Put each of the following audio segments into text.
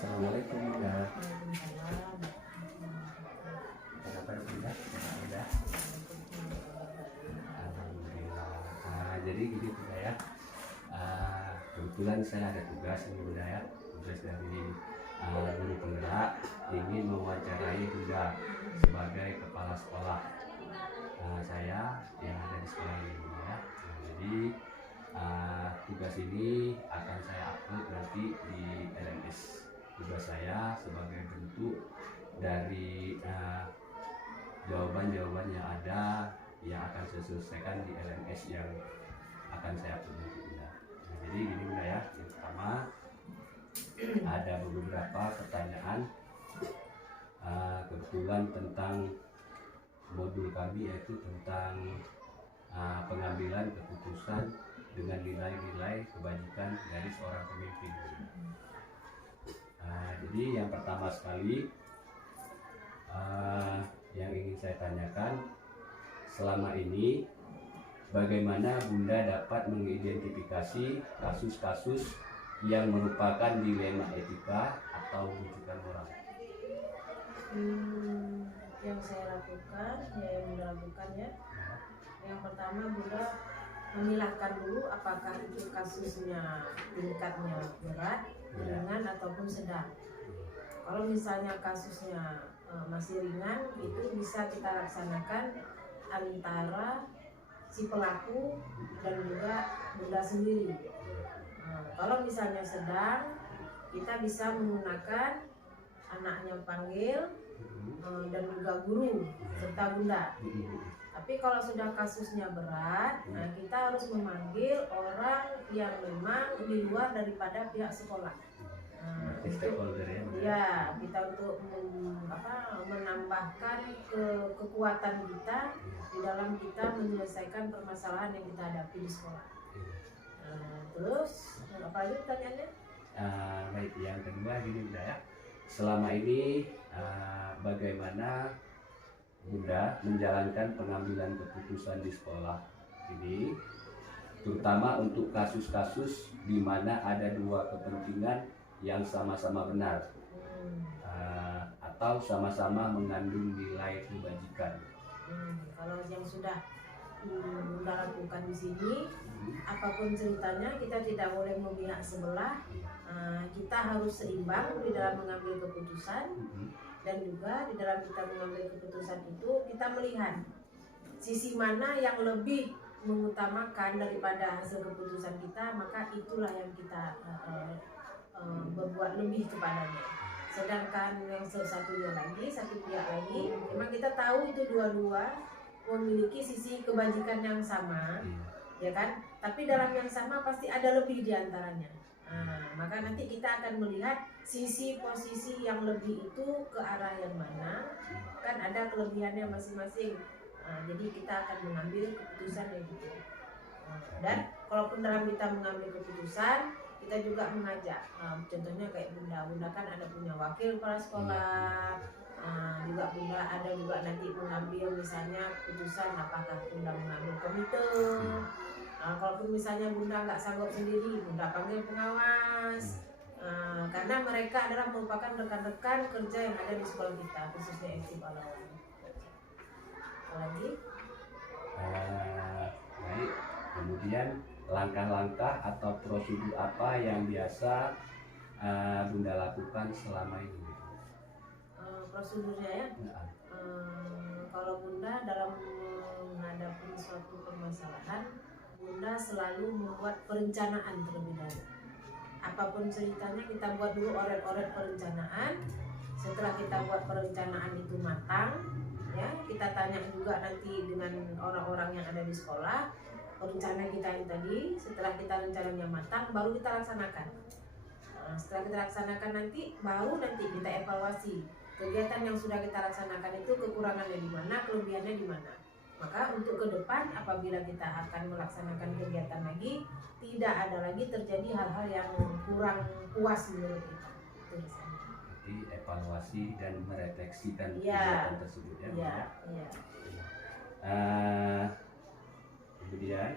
Assalamualaikum Bunda. Waalaikumsalam. Apa kabar Bunda? Bunda? Alhamdulillah. Jadi gini Bunda ya. Kebetulan saya ada tugas nih Bunda ya. Tugas dari guru penggerak ingin mewawancarai Bunda sebagai kepala sekolah saya yang ada di sekolah ini Bunda ya. Jadi tugas ini akan saya upload nanti di LMS. Tugas saya sebagai bentuk dari jawaban-jawaban yang ada yang akan saya selesaikan di LMS yang akan saya upload nanti Bunda. Jadi gini Bunda ya, yang pertama ada beberapa pertanyaan kebetulan tentang modul kami, yaitu tentang pengambilan keputusan dengan nilai-nilai kebajikan dari seorang pemimpin. Jadi yang pertama sekali yang ingin saya tanyakan, selama ini bagaimana Bunda dapat mengidentifikasi kasus-kasus yang merupakan dilema etika atau rujukan moral? Yang saya lakukan, yang Bunda lakukan ya. Yang pertama Bunda memilahkan dulu apakah itu kasusnya tingkatnya berat, ringan ataupun sedang. Kalau misalnya kasusnya masih ringan, itu bisa kita laksanakan antara si pelaku dan juga Bunda sendiri. Kalau misalnya sedang, kita bisa menggunakan anaknya panggil dan juga guru serta Bunda. Tapi kalau sudah kasusnya berat, nah kita harus memanggil orang yang memang di luar daripada pihak sekolah. Ya, kita untuk menambahkan kekuatan kita di dalam kita menyelesaikan permasalahan yang kita hadapi di sekolah. Terus apa lagi pertanyaannya? Baik, yang kedua gini Bunda ya. Selama ini bagaimana Bunda menjalankan pengambilan keputusan di sekolah ini, terutama untuk kasus-kasus di mana ada dua kepentingan yang sama-sama benar atau sama-sama mengandung nilai kebajikan. Kalau yang sudah Bunda lakukan di sini, apapun ceritanya kita tidak boleh memihak sebelah. Kita harus seimbang di dalam mengambil keputusan. Dan juga di dalam kita mengambil keputusan itu kita melihat sisi mana yang lebih mengutamakan daripada hasil keputusan kita, maka itulah yang kita berbuat lebih kepadanya. Sedangkan yang satunya lagi, satu pihak lagi, memang kita tahu itu dua-dua memiliki sisi kebajikan yang sama, ya kan? Tapi dalam yang sama pasti ada lebih di antaranya. Maka nanti kita akan melihat sisi posisi yang lebih itu ke arah yang mana, kan ada kelebihannya masing-masing. Jadi kita akan mengambil keputusan yang gitu. Dan kalaupun dalam kita mengambil keputusan, kita juga mengajak. Contohnya kayak Bunda kan ada punya wakil kepala sekolah. Juga Bunda ada juga nanti mengambil misalnya keputusan apakah Bunda mengambil komite. Kalaupun misalnya Bunda nggak sanggup sendiri, Bunda panggil pengawas. Karena mereka adalah merupakan rekan-rekan kerja yang ada di sekolah kita, khususnya SD Pahlawan. Lagi? Baik. Kemudian langkah-langkah atau prosedur apa yang biasa Bunda lakukan selama ini? Prosedurnya ya? Kalau Bunda dalam menghadapi suatu permasalahan, Bunda selalu membuat perencanaan terlebih dahulu. Apapun ceritanya kita buat dulu oret-oret perencanaan. Setelah kita buat perencanaan itu matang, ya kita tanya juga nanti dengan orang-orang yang ada di sekolah rencana kita yang tadi. Setelah kita rencananya matang, baru kita laksanakan. Setelah kita laksanakan nanti, baru nanti kita evaluasi kegiatan yang sudah kita laksanakan itu kekurangannya di mana, kelebihannya di mana. Maka untuk ke depan apabila kita akan melaksanakan kegiatan lagi, tidak ada lagi terjadi hal-hal yang kurang puas menurut kita. Itu misalnya. Jadi evaluasi dan merefleksikan kegiatan tersebut ya. Kemudian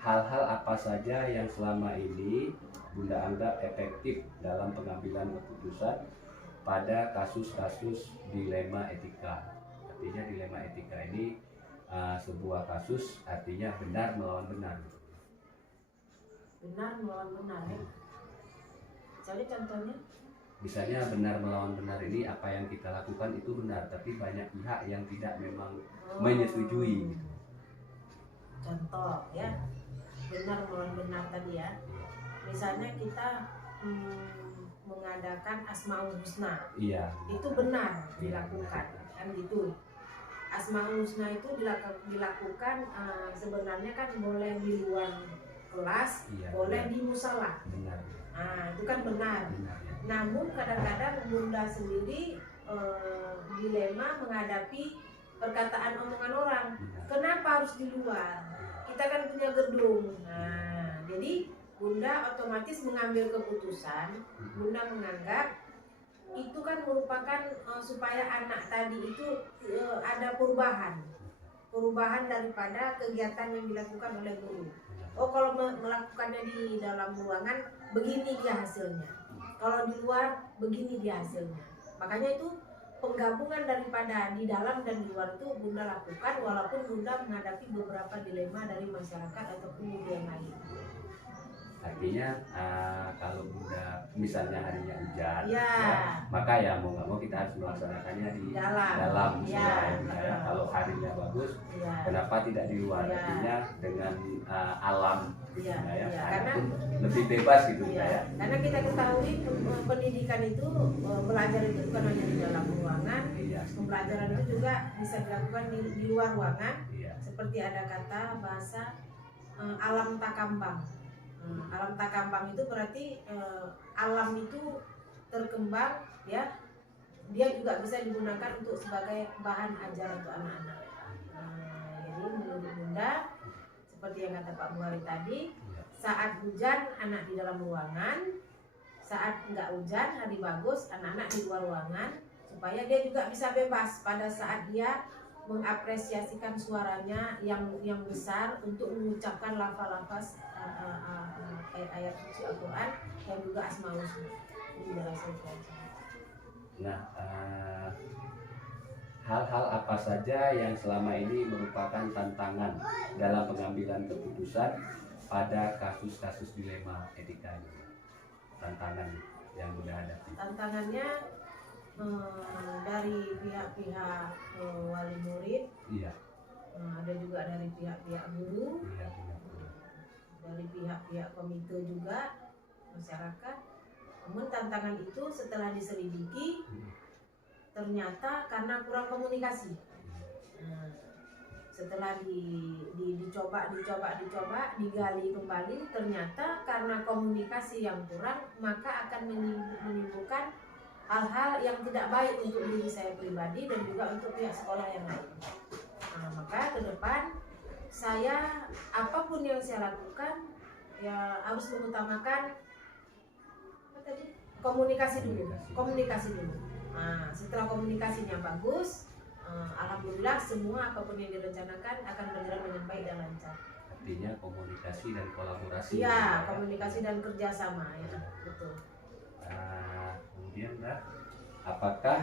hal-hal apa saja yang selama ini Bunda dianggap efektif dalam pengambilan keputusan pada kasus-kasus dilema etika. Artinya dilema etika ini sebuah kasus artinya benar melawan benar. Benar melawan benar ya. Jadi contohnya? Misalnya benar melawan benar ini apa yang kita lakukan itu benar, tapi banyak pihak yang tidak memang menyetujui. Contoh ya, benar melawan benar tadi ya. Misalnya kita mengadakan Asmaul Husna, Iya. itu benar dilakukan, kan gitu. Asmaul Husna itu dilakukan sebenarnya kan boleh di luar kelas, iya, boleh di musalah. Benar. Itu kan benar. Benar ya. Namun kadang-kadang Bunda sendiri dilema menghadapi perkataan omongan orang. Benar. Kenapa harus di luar? Kita kan punya gedung. Jadi Bunda otomatis mengambil keputusan. Bunda menganggap itu kan merupakan supaya anak tadi itu ada perubahan daripada kegiatan yang dilakukan oleh guru. Oh, kalau melakukannya di dalam ruangan begini dia hasilnya, kalau di luar begini dia hasilnya. Makanya itu penggabungan daripada di dalam dan di luar itu Bunda lakukan, walaupun Bunda menghadapi beberapa dilema dari masyarakat ataupun media yang lain. Artinya kalau Bunda misalnya harinya hujan, ya, maka ya mau nggak mau kita harus melaksanakannya di dalam ya. Kalau harinya bagus, kenapa tidak di luar? Artinya dengan alam, karena lebih bebas gitu ya. Karena kita ketahui pendidikan itu belajar itu bukan hanya di dalam ruangan, pembelajaran itu juga bisa dilakukan di luar ruangan. Seperti ada kata bahasa alam takambang. Alam takambang itu berarti alam itu terkembang ya, dia juga bisa digunakan untuk sebagai bahan ajar untuk anak-anak. Jadi menurut Bunda seperti yang kata Pak Buhari tadi, saat hujan anak di dalam ruangan, saat enggak hujan hari bagus anak-anak di luar ruangan, supaya dia juga bisa bebas pada saat dia mengapresiasikan suaranya yang besar untuk mengucapkan lafaz-lafaz ayat suci Al-Quran dan juga Asmaul Husna. Nah, hal-hal apa saja yang selama ini merupakan tantangan dalam pengambilan keputusan pada kasus-kasus dilema etika ini? Tantangan yang Bunda hadapi? Tantangannya dari pihak-pihak wali murid, ada juga dari pihak-pihak guru, dari pihak-pihak komite juga, masyarakat. Namun tantangan itu setelah diselidiki ternyata karena kurang komunikasi. Setelah dicoba, digali kembali, ternyata karena komunikasi yang kurang, maka akan menimbulkan hal-hal yang tidak baik untuk diri saya pribadi dan juga untuk pihak sekolah yang lain. Maka ke depan saya apapun yang saya lakukan ya harus mengutamakan komunikasi dulu. Setelah komunikasinya bagus, alhamdulillah semua apapun yang direncanakan akan berjalan dengan baik dan lancar. Artinya komunikasi dan kolaborasi. Iya, komunikasi dan kerjasama ya, betul. Kemudian apakah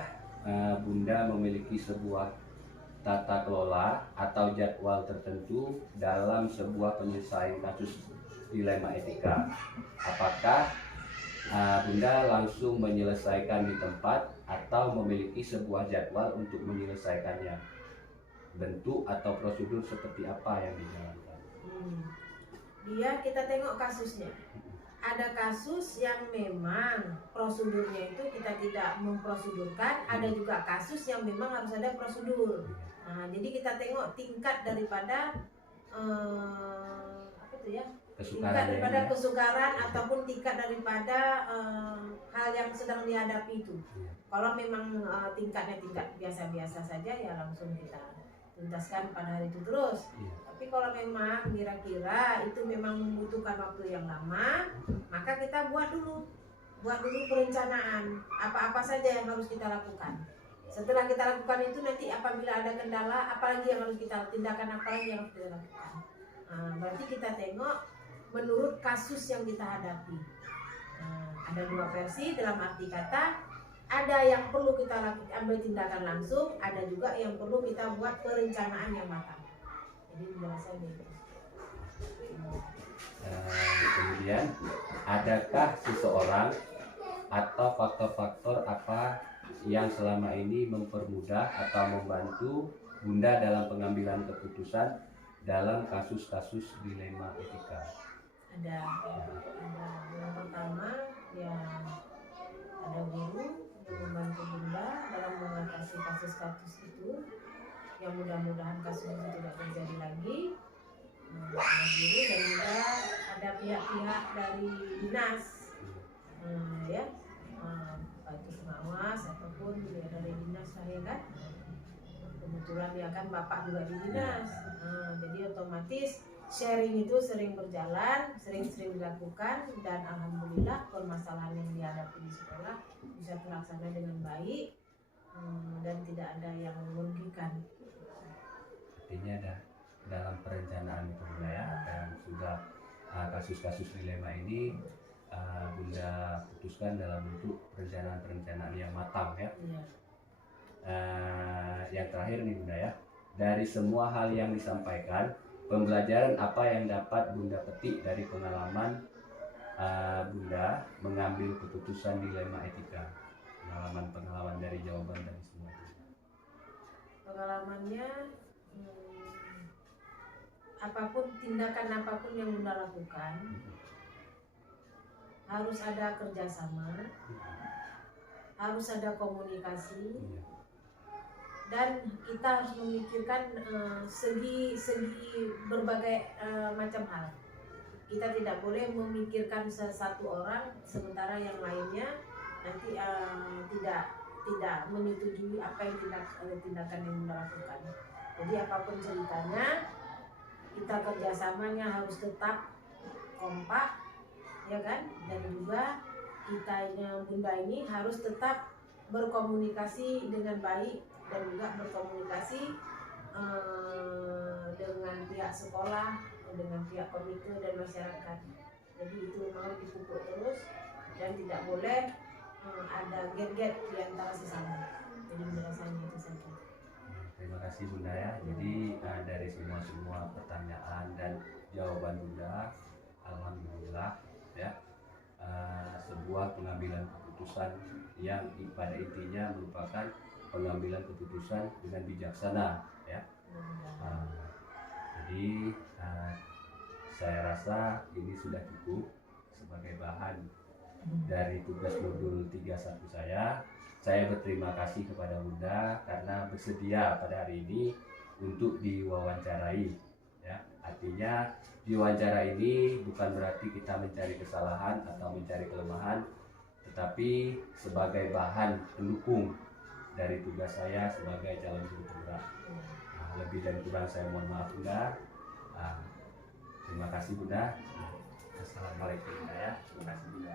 Bunda memiliki sebuah tata kelola atau jadwal tertentu dalam sebuah penyelesaian kasus dilema etika? Apakah Bunda langsung menyelesaikan di tempat atau memiliki sebuah jadwal untuk menyelesaikannya? Bentuk atau prosedur seperti apa yang dijalankan? Kita tengok kasusnya. Ada kasus yang memang prosedurnya itu kita tidak memprosedurkan, ada juga kasus yang memang harus ada prosedur. Jadi kita tengok tingkat daripada tingkat daripada kesukaran ataupun tingkat daripada hal yang sedang dihadapi itu. Kalau memang tingkatnya tingkat biasa-biasa saja ya langsung kita tuntaskan pada hari itu terus. Tapi kalau memang kira-kira itu memang membutuhkan waktu yang lama, maka kita buat dulu perencanaan apa-apa saja yang harus kita lakukan. Setelah kita lakukan itu nanti apabila ada kendala, apalagi yang harus kita tindakan, apalagi yang harus kita lakukan. Berarti kita tengok menurut kasus yang kita hadapi. Ada dua versi dalam arti kata, ada yang perlu kita ambil tindakan langsung, ada juga yang perlu kita buat perencanaan yang matang. Jadi penjelasan gitu. Kemudian, adakah seseorang atau faktor-faktor apa yang selama ini mempermudah atau membantu Bunda dalam pengambilan keputusan dalam kasus-kasus dilema etika? Ada yang pertama ya, ada guru yang membantu Bunda dalam mengatasi kasus-kasus itu, yang mudah-mudahan kasus itu tidak terjadi lagi. Ada guru dan juga ada pihak-pihak dari dinas, ya, bantu pengawas ataupun dari dinas lah ya kan. Kebetulan ya kan bapak juga di dinas, jadi otomatis sharing itu sering berjalan, sering dilakukan, dan alhamdulillah permasalahan yang dihadapi di sekolah bisa terlaksana dengan baik, dan tidak ada yang merugikan. Artinya ada dalam perencanaan itu Bunda ya, yang sudah kasus-kasus dilema ini Bunda putuskan dalam bentuk perencanaan yang matang ya. Iya. Yang terakhir nih Bunda ya, dari semua hal yang disampaikan, pembelajaran apa yang dapat Bunda petik dari pengalaman Bunda mengambil keputusan dilema etika? Pengalaman dari jawaban dari semua itu. Pengalamannya, tindakan apapun yang Bunda lakukan harus ada kerjasama, harus ada komunikasi, dan kita harus memikirkan segi berbagai macam hal. Kita tidak boleh memikirkan satu orang sementara yang lainnya nanti tidak menyetujui apa yang tindakan yang Bunda lakukan. Jadi apapun ceritanya, kita kerjasamanya harus tetap kompak, ya kan? Dan juga Bunda ini harus tetap berkomunikasi dengan baik, dan juga berkomunikasi dengan pihak sekolah, dengan pihak komite dan masyarakat. Jadi itu memang dipupuk terus, dan tidak boleh ada gap-gap di antara sesama. Jadi penjelasannya itu saja. Terima kasih Bunda ya. Jadi dari semua pertanyaan dan jawaban Bunda, alhamdulillah ya, sebuah pengambilan keputusan yang pada intinya merupakan pengambilan keputusan dengan bijaksana ya. Jadi saya rasa ini sudah cukup sebagai bahan dari tugas modul 31 saya. Saya berterima kasih kepada Bunda karena bersedia pada hari ini untuk diwawancarai ya. Artinya diwawancara ini bukan berarti kita mencari kesalahan atau mencari kelemahan, tetapi sebagai bahan pendukung dari tugas saya sebagai calon guru penggerak. Lebih dan kurang saya mohon maaf Bunda. Terima kasih Bunda. Assalamualaikum Bunda ya. Terima kasih Bunda.